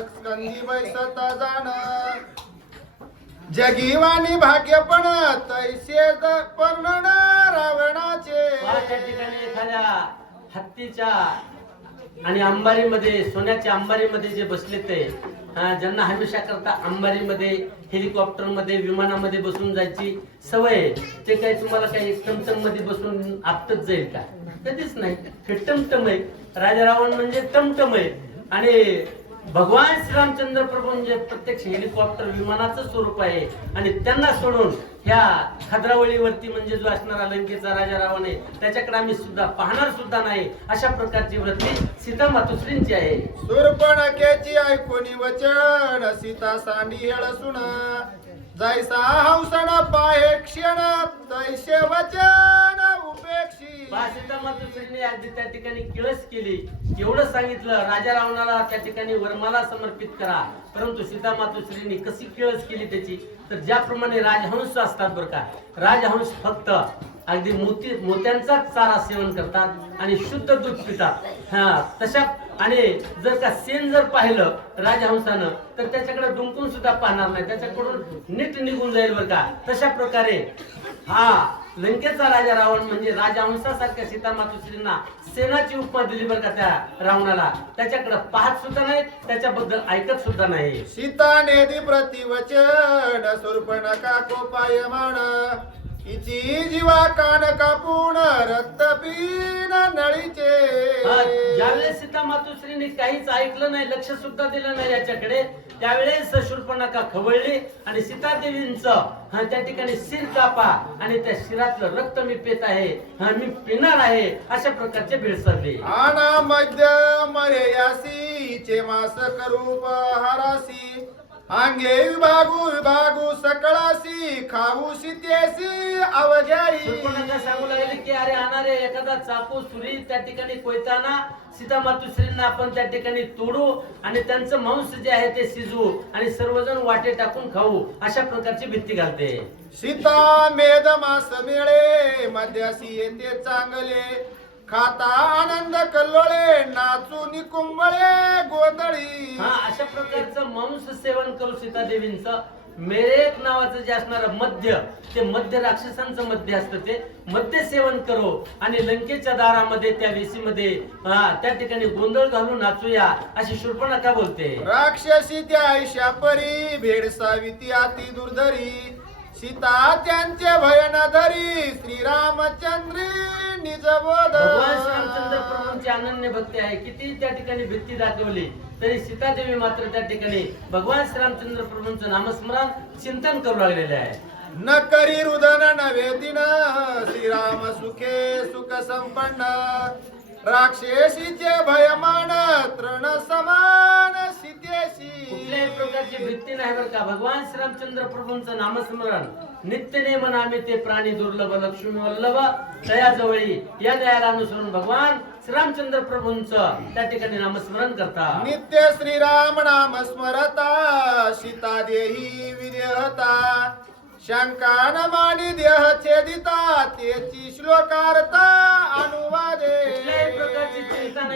स्कंदी बैसत जाण। जगीवानी भाग्यपण तैसे पर्ण रावणाचे। ठिकाणी एखाद्या हत्तीच्या आणि अंबारीमध्ये सोन्याच्या अंबारीमध्ये जे बसले ते हा, ज्यांना हमेशा करता अंबारीमध्ये हेलिकॉप्टरमध्ये विमानामध्ये बसून जायची सवय आहे, ते काही तुम्हाला काही टमटममध्ये बसून आपटत जाईल का? कधीच नाही. हे टमटम आहे. राजा रावण म्हणजे टमटम आहे. आणि भगवान श्रीरामचंद्र प्रभू म्हणजे प्रत्यक्ष हेलिकॉप्टर विमानाचं स्वरूप आहे. आणि त्यांना सोडून ह्या खद्रावळीवरती म्हणजे जो असणारा लंकेचा राजा रावण आहे त्याच्याकडे आम्ही सुद्धा पाहणार सुद्धा नाही. अशा प्रकारची वृत्ती सीता मातोश्रींची आहे. सुरपणकेची ऐकोनी वचन? सीता सांडी हेळ हेळसून जैसा हंसन पाहे क्षण तैसे वचन. त्या ठिकाणी किळस केली. एवढं सांगितलं राजा रावणाला त्या ठिकाणी वर्माला समर्पित करा. परंतु सीता मातोश्रीने कशी किळस केली त्याची? तर ज्याप्रमाणे राजहंस असतात बरं का राजहंस फक्त अगदी मोती मोत्यांचाच चारा सेवन करतात आणि शुद्ध दूध पितात. हा तशा आणि जर का सेन जर पाहिलं राजहंसानं तर त्याच्याकडे डुंकून सुद्धा पाहणार नाही. त्याच्याकडून नीट निघून जाईल बरं का. तशा प्रकारे हा लंकेचा राजा रावण म्हणजे राजहंसासारख्या सीता मातोश्रींना सेनाची उपमा दिली बरं का त्या रावणाला. त्याच्याकडे पाहत सुद्धा नाही त्याच्याबद्दल ऐकत सुद्धा नाही सीता नेदी प्रतिवचन सुरपणका कोपायमान हिची जीवा कान कापून रक्त पीन नळीचे. ज्यावेळेस सीता मातोश्रीने काहीच ऐकलं नाही लक्ष सुद्धा दिलं नाही याच्याकडे त्यावेळेस शूर्पणखा खवळली आणि सीतादेवींचं त्या ठिकाणी शिर कापा आणि त्या शिरातलं रक्त मी पेत आहे हा मी पिणार आहे अशा प्रकारचे भेडसरले आणा मध्य मर्यासी चे मास करू हारासी अंगे विभागू विभागू सकळासी खाऊ शितेसी अवघ्याई सांगू लागले की अरे अनारे एखादा चाकू सुरी त्या ठिकाणी कोयताना आपण त्या ठिकाणी तोडू आणि त्यांचं मांस जे आहे ते शिजवू आणि सर्वजण वाटे टाकून खाऊ. अशा प्रकारची भीती घालते. सीता मेद मास मिळे मध्यासी येते चांगले. खाता आनंद कल्लोळे नाचून कुंबळे. गोंधळी हा अशा प्रकारचं मांस सेवन करू सीता देवींचं मेरेक नावाचं जे असणारं मद्य ते मद्य राक्षसांचं मद्य असतं ते. मद्य सेवन करो आणि लंकेच्या दारामध्ये त्या वेशीमध्ये हा त्या ठिकाणी गोंधळ घालून नाचूया अशी शूर्पणखा बोलते? राक्षसी त्या आयशा परी भेड साविती अति दुर्धरी सीता त्यांचे भयन धरी श्रीरामचंद्री निज बोध. भगवान श्रीरामचंद्र प्रभूंची अनन्य भक्ती आहे. किती त्या ठिकाणी भीती दाखवली तरी सीतादेवी मात्र त्या ठिकाणी भगवान श्रीरामचंद्र प्रभूंचं नामस्मरण चिंतन करू लागलेले आहे. न करी रुदन नवे दिन श्रीराम सुखे सुख संपन्न. राक्षसीचे भयमान तृण समान भीती नाही बरं का? भगवान श्रीरामचंद्र प्रभूंचं नामस्मरण. नित्य नेम नामे ते प्राणी दुर्लभ लक्ष्मी वल्लभ दया जवळी या दयाला अनुसरून भगवान श्रीरामचंद्र प्रभूंच त्या ठिकाणी नामस्मरण करता नित्य श्रीराम नाम स्मरता सीता देही विदेहता. शंका न मानी देह छेदिता तेची श्लोकारता.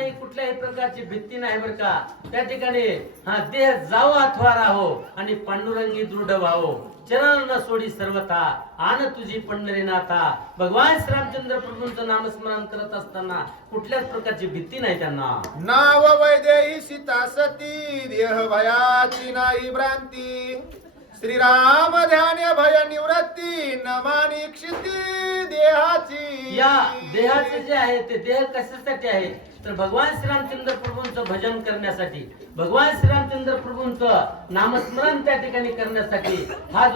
चिंता नाही कुठल्याही प्रकारची भीती नाही बरं का. त्या ठिकाणी हा देह जावा अथवा राहो आणि पांडुरंगी दृढ व्हावो. चरण न सोडी सर्वथा आन तुझी पंढरी नाथा. भगवान श्रीरामचंद्र प्रभूंचं नामस्मरण करत असताना कुठल्याच प्रकारची भीती नाही त्यांना. नाव वैदेही सीता सती देह भयाची नाही भ्रांती. श्रीराम ध्यान भय निवृत्ती नमानी क्षिती देहाची. या देहाचे जे आहे ते देह कशासाठी आहे? तर भगवान श्रीरामचंद्र प्रभूंचं भजन करण्यासाठी. भगवान श्रीरामचंद्र प्रभूंचं नामस्मरण त्या ठिकाणी करण्यासाठी हा जो